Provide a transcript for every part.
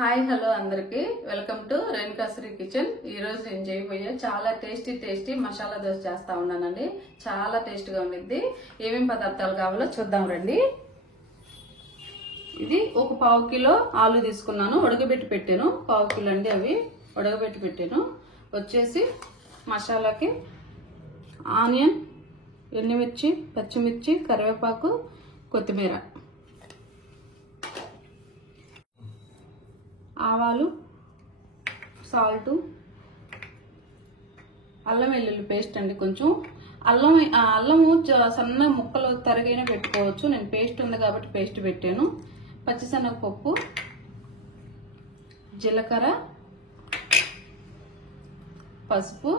Hi hello అందరికి welcome to రేణుకాశ్రీ kitchen. ఈ రోజు నేను చేయబోయే చాలా టేస్టీ మసాలా దోశ చేస్తా ఉన్నానండి. చాలా టేస్టీగా ఉండిద్ది. ఏమేం పదార్థాలు కావాలో చూద్దాం రండి. ఇది ఒక పావు కిలో ఆలు తీసుకున్నాను, ఉడకబెట్టి పెట్టాను. పావు కిలో అండి, అవి ఉడకబెట్టి పెట్టాను. వచ్చేసి మసాలాకి ఆనియన్, ఎండుమిర్చి, పచ్చిమిర్చి, కరివేపాకు, కొత్తిమీర, ఆవాలు, సాల్ట్, అల్లం వెల్లుల్లి పేస్ట్ అండి. కొంచెం అల్లము సన్న ముక్కలు తరిగైనా పెట్టుకోవచ్చు. నేను పేస్ట్ ఉంది కాబట్టి పేస్ట్ పెట్టాను. పచ్చిశనగపప్పు, జీలకర్ర, పసుపు,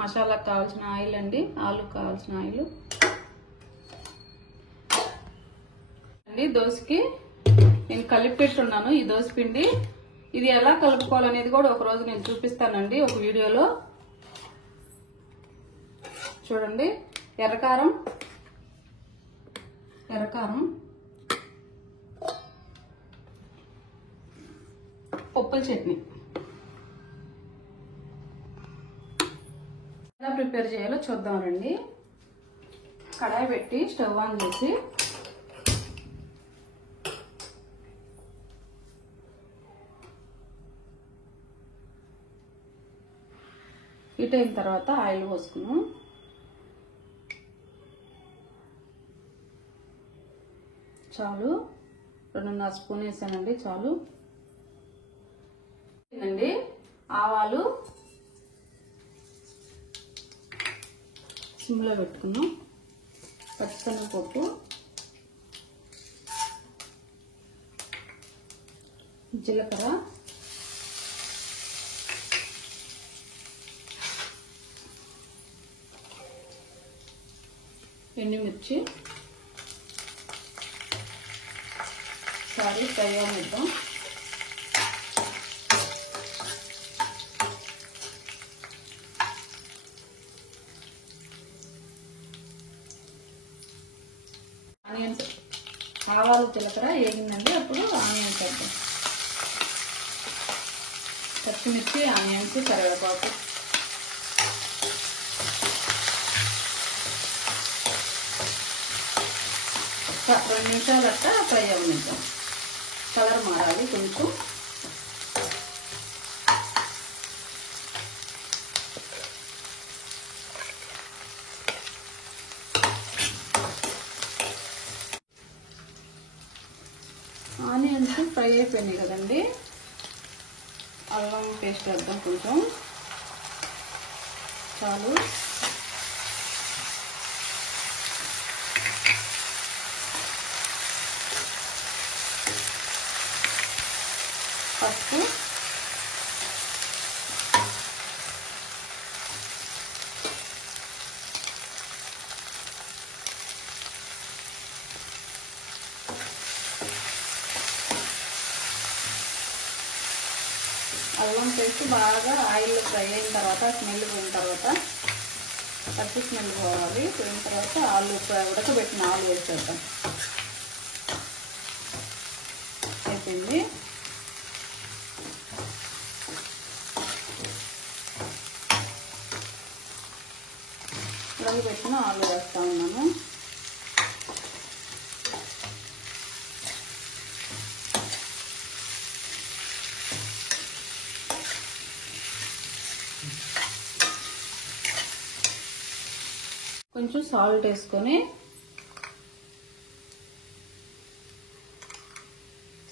మసాలాకు కావాల్సిన ఆయిల్ అండి, ఆలుకు కావాల్సిన ఆయిల్ అండి. దోశకి నేను కలిపి పెట్టున్నాను ఈ దోశ పిండి. ఇది ఎలా కలుపుకోవాలనేది కూడా ఒక రోజు నేను చూపిస్తానండి ఒక వీడియోలో. చూడండి, ఎర్రకారం, పప్పుల చట్నీ ఎలా ప్రిపేర్ చేయాలో చూద్దాం రండి. కడాయి పెట్టి స్టవ్ ఆన్ చేసి హీట్ అయిన తర్వాత ఆయిల్ పోసుకున్నాం. చాలు, 2.5 స్పూన్ వేసానండి, చాలు అండి. ఆవాలు సిమ్లో పెట్టుకున్నాం. పచ్చిశనగపప్పు, జీలకర్ర, ఎండుమిర్చి, ఫ్రై అవనిద్దాం. ఆనియన్స్, ఆవాలు, జీలకర్ర వేగిందండి. అప్పుడు ఆనియన్స్ వేద్దాం. పచ్చిమిర్చి, ఆనియన్స్, కరివేపాకు, ఒక 2 నిమిషాలు అట్లా ఫ్రై అవనిద్దాం. కలర్ మారాలి కొంచెం. ఆనియన్స్ ఫ్రై అయిపోయినాయి కదండి. అల్లం పేస్ట్ వేద్దాం కొంచెం, చాలు. పసుపు, అల్లం పేస్ట్ బాగా ఆయిల్ ఫ్రై అయిన తర్వాత, స్మెల్ పోయిన తర్వాత, పచ్చి స్మెల్ పోవాలి. పోయిన తర్వాత ఆలు ఉడకబెట్టిన ఆలు వేసేద్దాం. అయిపోయింది. ఉడకబెట్టిన ఆలు వేస్తా ఉన్నాను. కొంచెం సాల్ట్ వేసుకొని,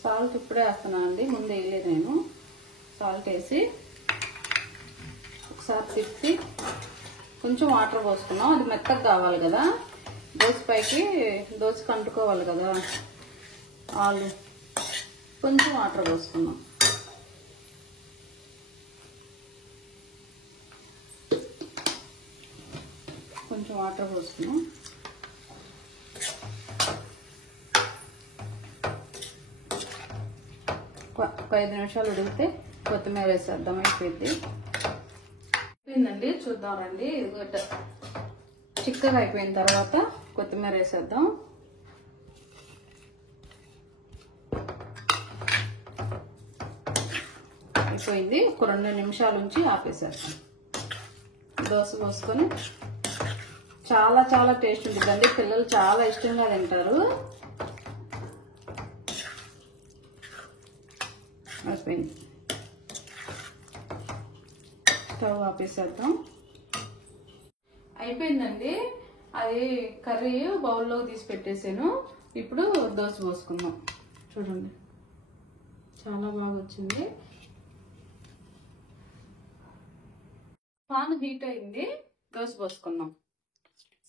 సాల్ట్ ఇప్పుడే వేస్తున్నాను అండి, ముందు వేయలేదు నేను. సాల్ట్ వేసి ఒకసారి తిప్పి కొంచెం వాటర్ పోసుకున్నాం. అది మెత్తగా కావాలి కదా, దోశకి అంటుకోవాలి కదా ఆలు. కొంచెం వాటర్ పోసుకున్నాం. కొంచెం వాటర్ పోసుకున్నాం. ఒక 5 నిమిషాలు ఉడికితే కొత్తిమీర వేసేద్దాం. అయిపోయిందండి, చూద్దాం రండి. చిక్కగా అయిపోయిన తర్వాత కొత్తిమీర వేసేద్దాం. అయిపోయింది. ఒక 2 నిమిషాల నుంచి ఆపేసేస్తాం. దోశ పోసుకొని చాలా చాలా టేస్ట్ ఉంటుందండి. పిల్లలు చాలా ఇష్టంగా తింటారు. అయిపోయింది. స్టవ్ ఆపేసేద్దాం. అయిపోయిందండి. అది కర్రీ బౌల్లోకి తీసి పెట్టేసాను. ఇప్పుడు దోశ పోసుకుందాం. చూడండి చాలా బాగా వచ్చింది. పాన్ హీట్ అయింది. దోశ పోసుకుందాం.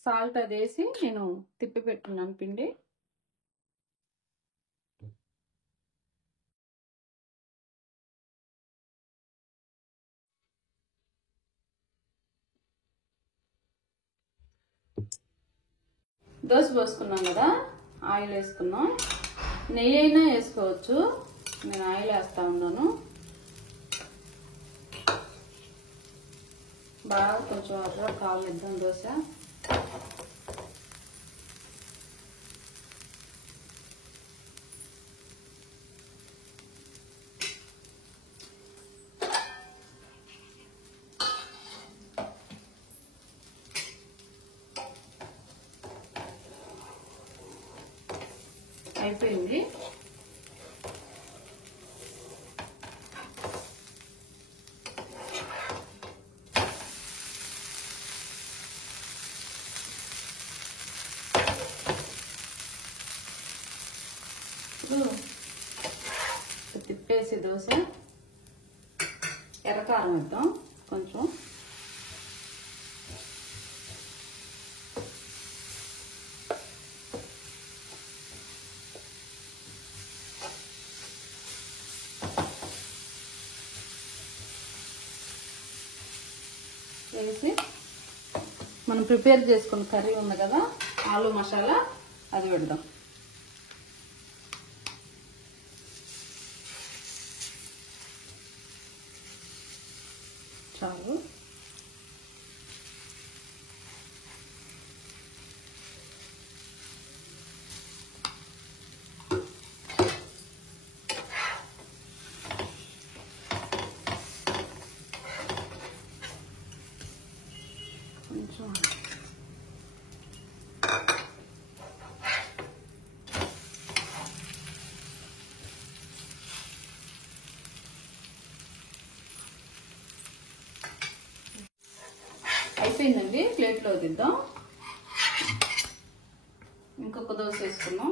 సాల్ట్ అది వేసి నేను తిప్పి పెట్టుకున్నాను పిండి. దోశ పోసుకున్నాం కదా, ఆయిల్ వేసుకున్నాం. నెయ్యి అయినా వేసుకోవచ్చు, నేను ఆయిల్ వేస్తా ఉన్నాను. బాగా కొంచెం అట్లా కాలిద్దాం దోశ. అయిపోయింది. ఇప్పుడు తిప్పేసి దోశ ఎర్రకారం వేద్దాం కొంచెం. వేసి మనం ప్రిపేర్ చేసుకున్న కర్రీ ఉంది కదా, ఆలు మసాలా, అది పెడదాం. చాలు. కొంచెం అయిపోయిందండి. ప్లేట్లో దిద్దాం. ఇంకొక దోశ వేసుకున్నాం.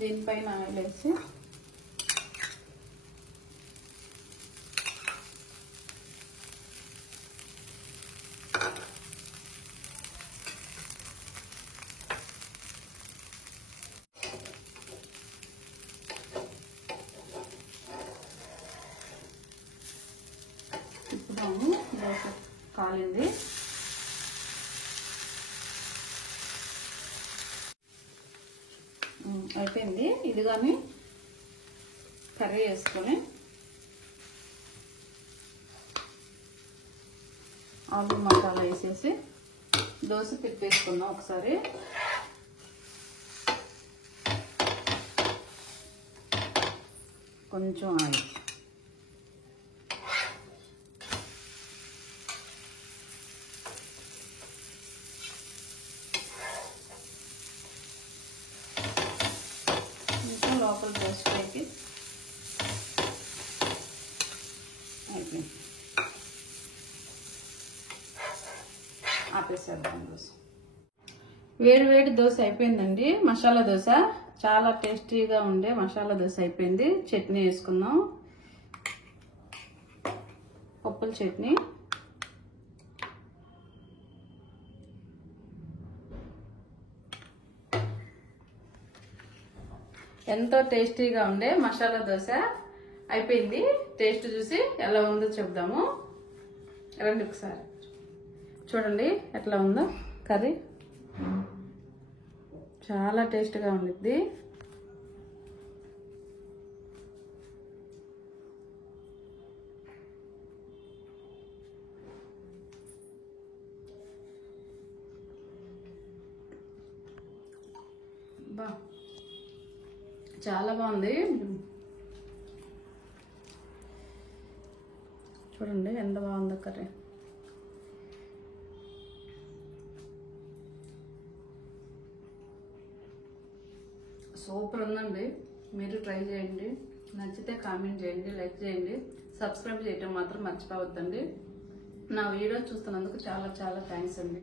దీనిపైన ఆయిల్ వేసి తిప్పుదాము. దోశ కాలింది. అయిపోయింది. ఇది కానీ కర్రీ వేసుకొని ఆలు మసాలా వేసేసి దోశ తిప్పేసుకున్నాం ఒకసారి. కొంచెం ఆయిల్, కొంచెం లోపల దోసకాయకి అయిపోయింది. ఆపేసేద్దాం దోశ. వేడి వేడి దోశ అయిపోయిందండి. మసాలా దోశ చాలా టేస్టీగా ఉండే మసాలా దోశ అయిపోయింది. చట్నీ వేసుకుందాం. పప్పుల చట్నీ. ఎంతో టేస్టీగా ఉండే మసాలా దోశ అయిపోయింది. టేస్ట్ చూసి ఎలా ఉందో చెప్దాము. రండి ఒకసారి చూడండి ఎట్లా ఉందో కర్రీ. చాలా టేస్ట్గా ఉండిద్ది. బా చాలా బాగుంది. చూడండి ఎంత బాగుందో కర్రీ. సూపర్ ఉందండి. మీరు ట్రై చేయండి. నచ్చితే కామెంట్ చేయండి, లైక్ చేయండి, సబ్స్క్రైబ్ చేయటం మాత్రం మర్చిపోవద్దండి. నా వీడియో చూస్తున్నందుకు చాలా చాలా థ్యాంక్స్ అండి.